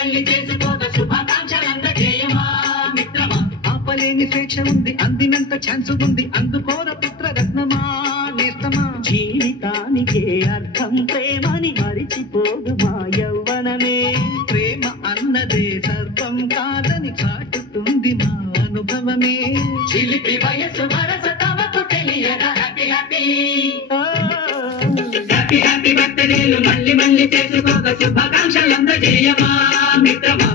మళ్ళీ చేసుకోక శుభాకాంక్షలందజేయమా మిత్రమా. ఆపలేని స్వేచ్ఛ ఉంది, అందినంత ఛాన్స్ ఉంది, అందుకోర పుత్ర రత్నమా నేస్తమా. జీవితానికే అర్థం ప్రేమని మరిచిపోదు మా యవ్వనమే. ప్రేమ అన్నదే సర్వం కాదని చాటుతుంది మా అనుభవమే. చిలిపి వయసు వరస తమకు తెలియరా హ్యాపీ హ్యాపీ హ్యాపీ హ్యాపీ బర్త్డేలు మళ్ళీ మళ్ళీ చేసుకోక శుభాకాంక్షలందజేయమా మిత్రమా.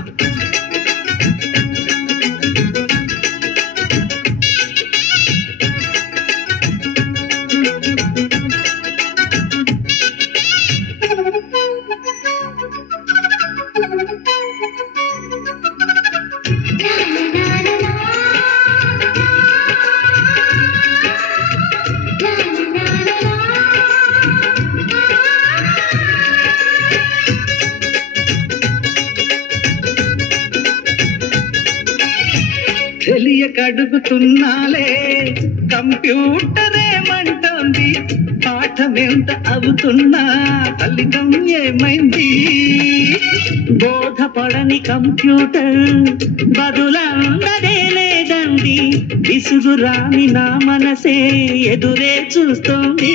తెలియకడుగుతున్నాలే కంప్యూటరేమంటోంది, పాఠమెంత అవుతున్నా ఫలితం ఏమైంది. బోధపడని కంప్యూటర్ బదులందరే లేదండి. విసుగురాని నా మనసే ఎదురే చూస్తోంది.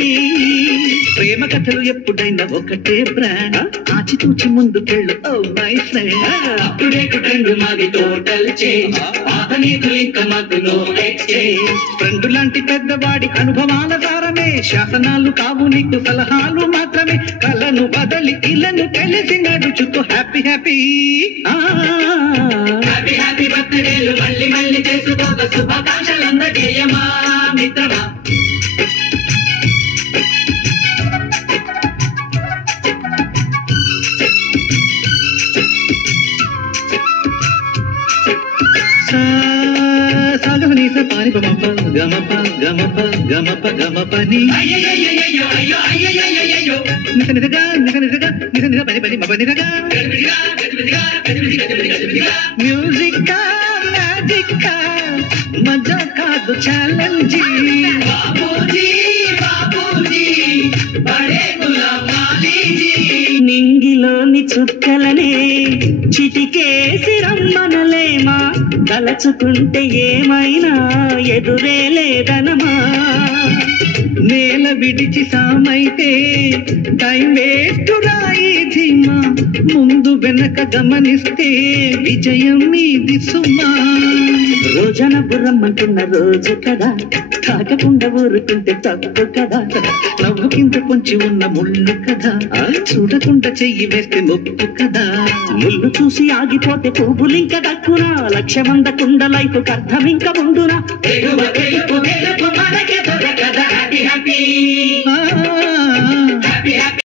ప్రేమ కథలు ఎప్పుడైనా ఒకటే బ్రాండ్, ఆచితూచి ముందుకెళ్ళు ఓ మై ఫ్రెండ్. అప్పుడేకు ట్రెండ్ మాది టోటల్ చేంజ్, పాత నీతులు ఇంకా మాకు నో ఎక్స్చేంజ్. ఫ్రెండ్ లాంటి పెద్దవాడి అనుభవాల సారమే, శాసనాలు కావు నీకు సలహాలు మాత్రమే. కలను బదలి ఇలను కలిసి నడుచుకో హ్యాపీ హ్యాపీ హ్యాపీ హ్యాపీ బర్త్డేలు మళ్ళీ మళ్ళీ చేసుకోక శుభాకాంక్షలందజేయమా మిత్రమా. సాగమనీస పాని పమప గమప గమప గమప గమపని అయ్యయ్యయ్యయ్యో అయ్యో అయ్యయ్యయ్యయ్యో నిజ నిజగా నిజ నిజగా నిజ నిజ పని పని మప నిజగా. గజిబిజిగా గజిబిజిగా గజిబిజిగా గజిబిజిగా మ్యూజిక్ మ్యాజిక్ మజా కాదు ఛాలెంజీ. బాబూజీ బాబూజీ బడే గులాం వాలీజీ. నింగిలోని చుక్కలనే చిటికేసి రమ్మనలేమా, తలచుకుంటే ఏమైనా ఎదురే లేదనమా. నేల విడిచి సామైతే టైం వేస్ట్ రాయి ధీమా, ముందు వెనక గమనిస్తే విజయం నీది సుమా. రోజన బుర్రమ్మంటున్న రోజు కదా, తాకకుండా ఊరుకుంటే తప్పు కదా. నవ్వు కింద పొంచి ఉన్న ముళ్ళు కదా, చూడకుండా చెయ్యి వేస్తే మొక్కు కదా. ముళ్ళు చూసి ఆగిపోతే పువ్వులింక దక్కునా, లక్ష్యమందకుండా లైఫ్ అర్థం ఇంక ఉండునా. తెలుగు తెలుగు తెలుగు మనకే దొరకదా హ్యాపీ హ్యాపీ